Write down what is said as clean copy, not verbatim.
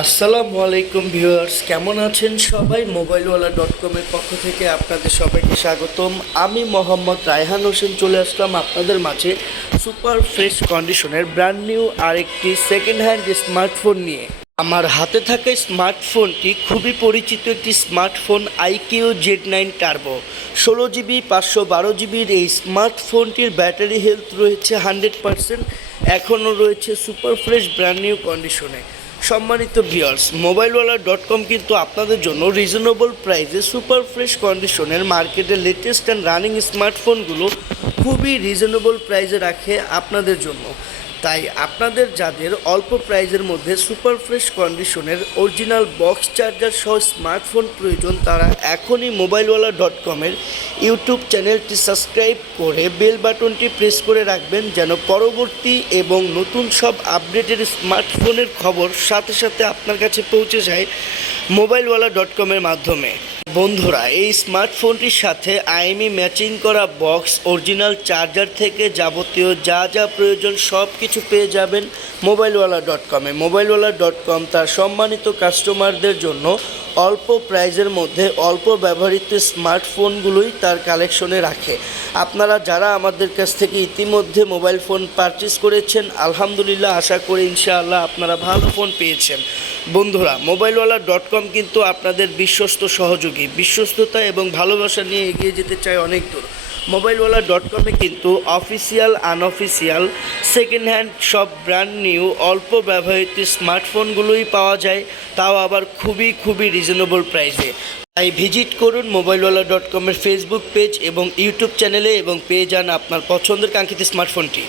আসসালামু আলাইকুম ভিউয়ার্স, কেমন আছেন সবাই? মোবাইলওয়ালা.com-এর পক্ষ থেকে আপনাদের সবাইকে স্বাগতম। আমি মোহাম্মদ রায়হান হোসেন চলে আসলাম আপনাদের মাঝে সুপার ফ্রেশ কন্ডিশনের ব্র্যান্ড নিউ আরেকটি সেকেন্ড হ্যান্ড স্মার্টফোন নিয়ে। আমার হাতে থাকা স্মার্টফোনটি খুবই পরিচিত একটি smartphone, iQOO Z9 Turbo. 16 GB 512 GBর এই স্মার্টফোনটির ব্যাটারি হেলথ রয়েছে 100%, এখনও রয়েছে সুপার ফ্রেশ ব্র্যান্ড নিউ কন্ডিশনে। সম্মানিত ভিউয়ার্স, মোবাইলওয়ালা.com কিন্তু আপনাদের জন্য রিজনেবল প্রাইসে সুপার ফ্রেশ কন্ডিশনের মার্কেটের লেটেস্ট অ্যান্ড রানিং স্মার্টফোনগুলো খুবই রিজনেবল প্রাইসে রাখে আপনাদের জন্য। তাই আপনাদের যাদের অল্প প্রাইসের মধ্যে সুপার ফ্রেশ কন্ডিশনের অরিজিনাল বক্স চার্জার সহ স্মার্টফোন প্রয়োজন, তারা এখনই মোবাইলওয়ালা.com-এর ইউটিউব চ্যানেলটি সাবস্ক্রাইব করে বেল বাটনটি প্রেস করে রাখবেন, যেন পরবর্তী এবং নতুন সব আপডেটের স্মার্টফোনের খবর সাথে সাথে আপনার কাছে পৌঁছে যায় মোবাইলওয়ালা.com-এর মাধ্যমে। বন্ধুরা, এই স্মার্টফোনটির সাথে আইএমই ম্যাচিং করা বক্স, অরিজিনাল চার্জার থেকে যাবতীয় যা যা প্রয়োজন সব কিছু পেয়ে যাবেন মোবাইলওয়ালা.com-এ। মোবাইলওয়ালা.com তার সম্মানিত কাস্টমারদের জন্য অল্প প্রাইজের মধ্যে অল্প ব্যবহৃত স্মার্টফোনগুলোই তার কালেকশনে রাখে। আপনারা যারা আমাদের কাছ থেকে ইতিমধ্যে মোবাইল ফোন পারচেস করেছেন, আলহামদুলিল্লাহ, আশা করি ইনশাআল্লাহ আপনারা ভালো ফোন পেয়েছেন। বন্ধুরা, মোবাইলওয়ালা.com কিন্তু আপনাদের বিশ্বস্ত সহযোগী। বিশ্বস্ততা এবং ভালোবাসা নিয়ে এগিয়ে যেতে চায় অনেক দূর। মোবাইলওয়ালা.com-এ কিন্তু অফিসিয়াল, আনঅফিসিয়াল, সেকেন্ড হ্যান্ড সব ব্র্যান্ড নিউ অল্প ব্যবহৃত স্মার্টফোনগুলোই পাওয়া যায়, তাও আবার খুবই রিজনেবল প্রাইসে। তাই ভিজিট করুন মোবাইলওয়ালা.com-এর ফেসবুক পেজ এবং ইউটিউব চ্যানেলে এবং পেয়ে যান আপনার পছন্দের কাঙ্ক্ষিত স্মার্টফোনটি।